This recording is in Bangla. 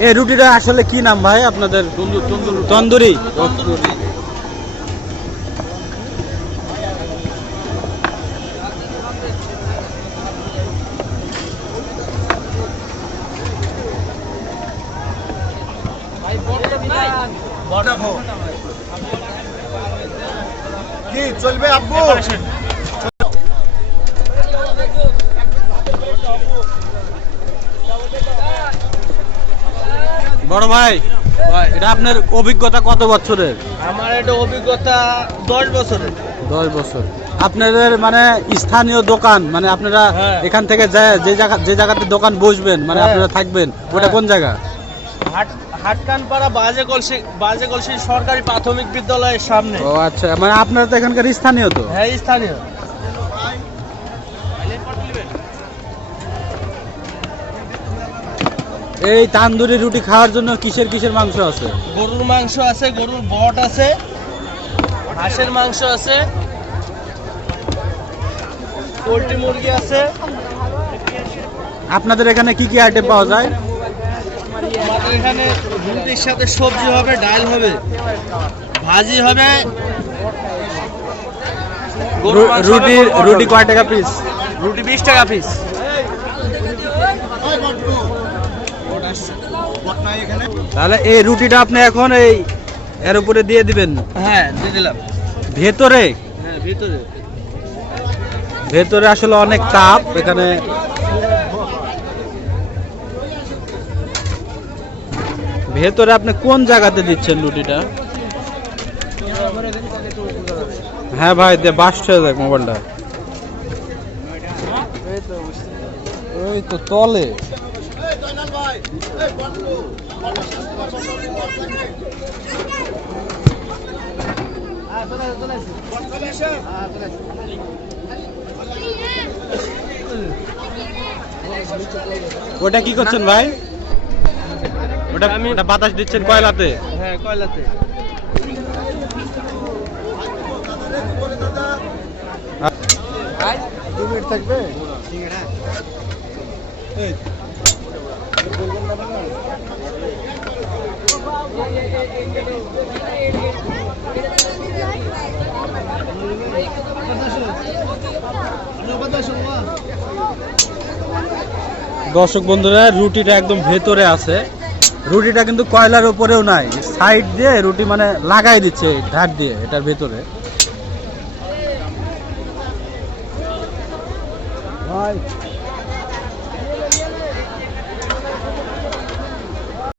এই রুটিটা আসলে কি নাম ভাই আপনাদের? তন্দুরি কি চলবে আব্বু? বড় ভাই এটা আপনার অভিজ্ঞতা কত বছরের? আমার একটা অভিজ্ঞতা দশ বছরের। দশ বছর। আপনাদের মানে স্থানীয় দোকান মানে আপনারা হ্যাঁ। এখান থেকে যে- যে জায়গা যে জায়গাতে দোকান বসবেন মানে হ্যাঁ। আপনারা থাকবেন ওটা হ্যাঁ। কোন জায়গা? হাট হাটকানপাড়া বাজে কলসি বাজে কলসি সরকারি প্রাথমিক বিদ্যালয়ের সামনে। ও আচ্ছা মানে আপনারা তো এখানকার স্থানীয় তো? হ্যাঁ স্থানীয়। এই তান্দুরি রুটি খাওয়ার জন্য কিসের কিসের মাংস আছে? গরুর মাংস আছে গরুর বট আছে হাঁসের মাংস আছে পোলট্রি মুরগি আছে। আপনাদের এখানে কি কি আইটেম পাওয়া যায়? আমাদের এখানে রুটির সাথে সবজি হবে ডাল হবে ভাজি হবে রুটি রুটি কয় টাকা পিস রুটি বিশ টাকা পিস তাহলে এই রুটিটা আপনি এখন এই এর উপরে দিয়ে দিবেন? হ্যাঁ দিয়ে দিলাম। ভেতরে? হ্যাঁ ভিতরে। ভেতরে আসলে অনেক তাপ এখানে ভেতরে আপনি কোন জায়গাতে দিচ্ছেন রুটিটা? হ্যাঁ ভাই দে বাস্ট হয়ে যাক মোবাইলটা। ওই তো তলে। ওটা কি করছেন ভাই? ওটা আমি- ওটা বাতাস দিচ্ছেন কয়লাতে? হ্যাঁ কয়লাতে। দু মিনিট থাকবে? দর্শক বন্ধুরা, রুটিটা একদম ভেতরে আছে। রুটিটা কিন্তু কয়লার উপরেও নাই, সাইড দিয়ে রুটি মানে লাগাই দিচ্ছে ধার দিয়ে, এটার ভেতরে। ভাই